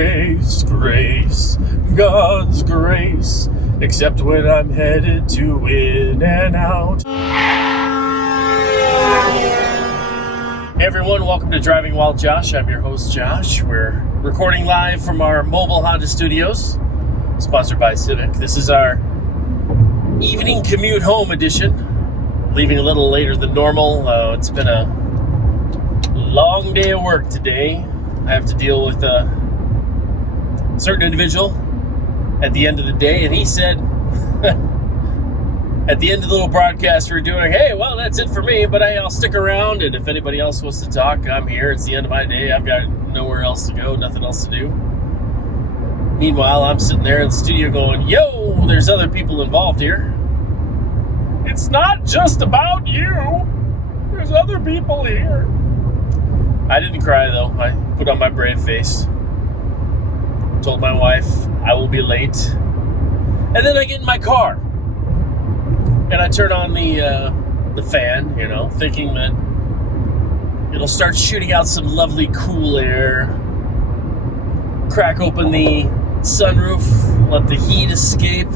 grace, grace, God's grace, except when I'm headed to In-N-Out. Hey everyone, welcome to Driving While Josh. I'm your host, Josh. We're recording live from our mobile Honda studios, sponsored by Civic. This is our evening commute home edition, leaving a little later than normal. It's been a long day of work today. I have to deal with a certain individual at the end of the day, and he said at the end of the little broadcast we're doing, hey, well, that's it for me, but I'll stick around, and if anybody else wants to talk, I'm here. It's the end of my day. I've got nowhere else to go, nothing else to do. Meanwhile, I'm sitting there in the studio going, yo, there's other people involved here. It's not just about you. There's other people here. I didn't cry, though. I put on my brave face. Told my wife I will be late. And then I get in my car. And I turn on the fan, thinking that it'll start shooting out some lovely cool air. Crack open the sunroof, let the heat escape,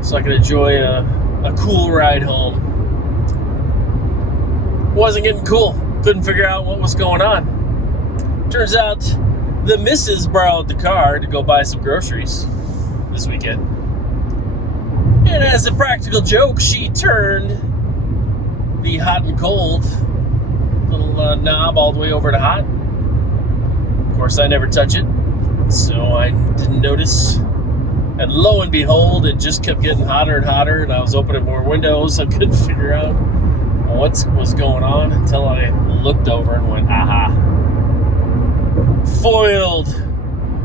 so I can enjoy a cool ride home. Wasn't getting cool. Couldn't figure out what was going on. Turns out the missus borrowed the car to go buy some groceries this weekend. And as a practical joke, she turned the hot and cold little knob all the way over to hot. Of course, I never touch it, so I didn't notice. And lo and behold, it just kept getting hotter and hotter, and I was opening more windows. I couldn't figure out what was going on until I looked over and went, aha. Foiled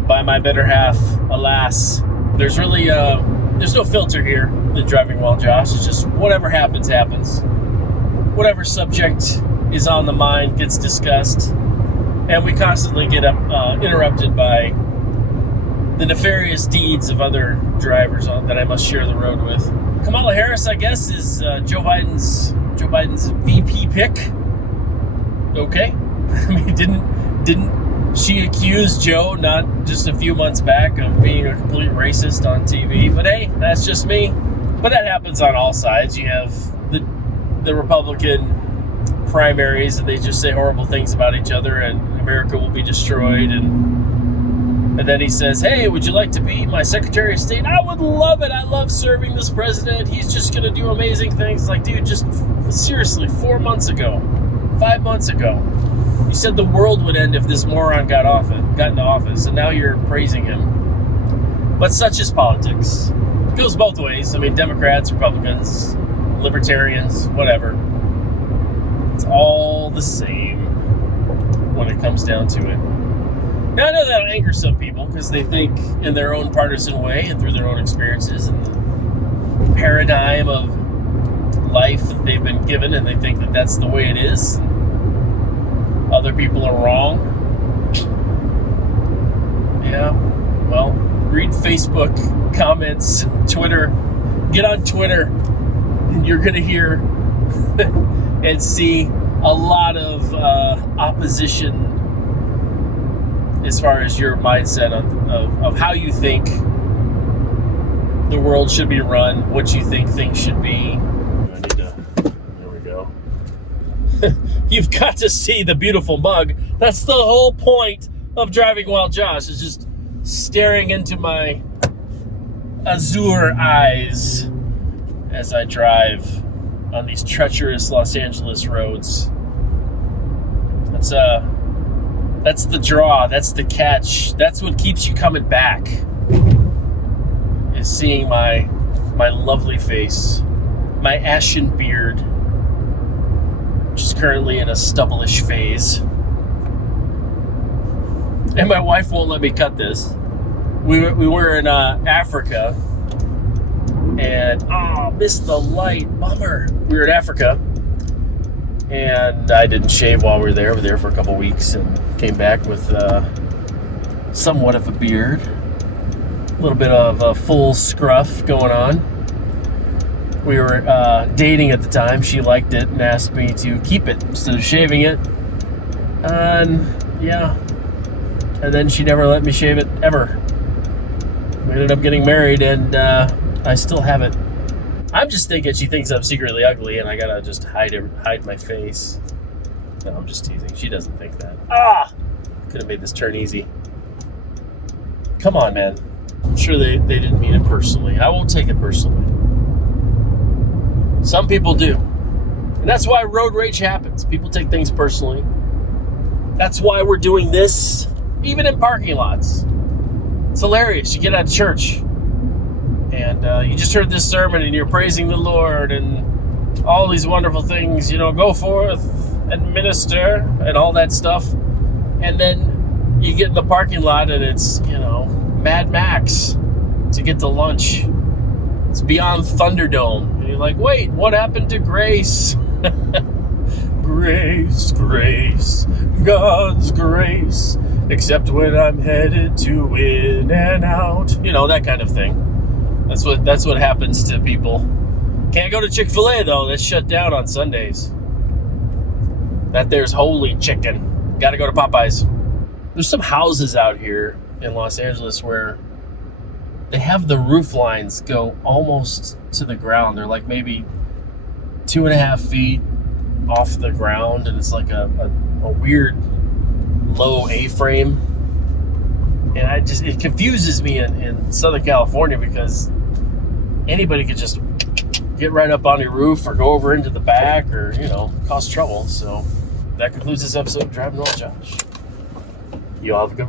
by my better half, alas. There's really, there's no filter here in Driving While Josh. It's just whatever happens, happens. Whatever subject is on the mind gets discussed. And we constantly get interrupted by the nefarious deeds of other drivers that I must share the road with. Kamala Harris, I guess, is Joe Biden's VP pick. Okay. I mean, didn't she accuse Joe not just a few months back of being a complete racist on TV? But hey, that's just me. But that happens on all sides. You have the Republican primaries, and they just say horrible things about each other, and America will be destroyed. And then he says, hey, would you like to be my Secretary of State? I would love it. I love serving this president. He's just going to do amazing things. Like, dude, just seriously, 5 months ago, you said the world would end if this moron got into office, and now you're praising him. But such is politics. It goes both ways. I mean, Democrats, Republicans, Libertarians, whatever. It's all the same when it comes down to it. Now, I know that'll anger some people because they think in their own partisan way and through their own experiences and the paradigm of life that they've been given, and they think that that's the way it is. Other people are wrong. Yeah, well, read Facebook comments, Twitter. Get on Twitter, and you're going to hear and see a lot of opposition as far as your mindset of how you think the world should be run, what you think things should be. There we go. You've got to see the beautiful mug. That's the whole point of Driving While Josh, is just staring into my azure eyes as I drive on these treacherous Los Angeles roads. That's the draw. That's the catch. That's what keeps you coming back, is seeing my lovely face, my ashen beard, which is currently in a stubblish phase. And my wife won't let me cut this. We were in Africa, and missed the light. Bummer. We were in Africa, and I didn't shave while we were there. We were there for a couple weeks and came back with somewhat of a beard, a little bit of a full scruff going on. We were dating at the time. She liked it and asked me to keep it instead of shaving it. And yeah, And then she never let me shave it ever. We ended up getting married, and I still have it. I'm just thinking she thinks I'm secretly ugly, and I gotta just hide my face. No, I'm just teasing. She doesn't think that. Could have made this turn easy. Come on, man. I'm sure they didn't mean it personally. I won't take it personally. Some people do. And that's why road rage happens. People take things personally. That's why we're doing this, even in parking lots. It's hilarious. You get out of church, and you just heard this sermon, and you're praising the Lord, and all these wonderful things, go forth and minister, and all that stuff. And then you get in the parking lot, and it's, Mad Max to get to lunch. It's beyond Thunderdome. And you're like, wait, what happened to grace? Grace, grace, God's grace, except when I'm headed to In-N-Out. That kind of thing. That's what happens to people. Can't go to Chick-fil-A, though. That's shut down on Sundays. That there's holy chicken. Gotta go to Popeyes. There's some houses out here in Los Angeles where they have the roof lines go almost to the ground. They're like maybe 2.5 feet off the ground, and it's like a weird low A-frame. And it confuses me in Southern California, because anybody could just get right up on your roof or go over into the back, or cause trouble. So that concludes this episode of Driving While Josh. You all have a good one.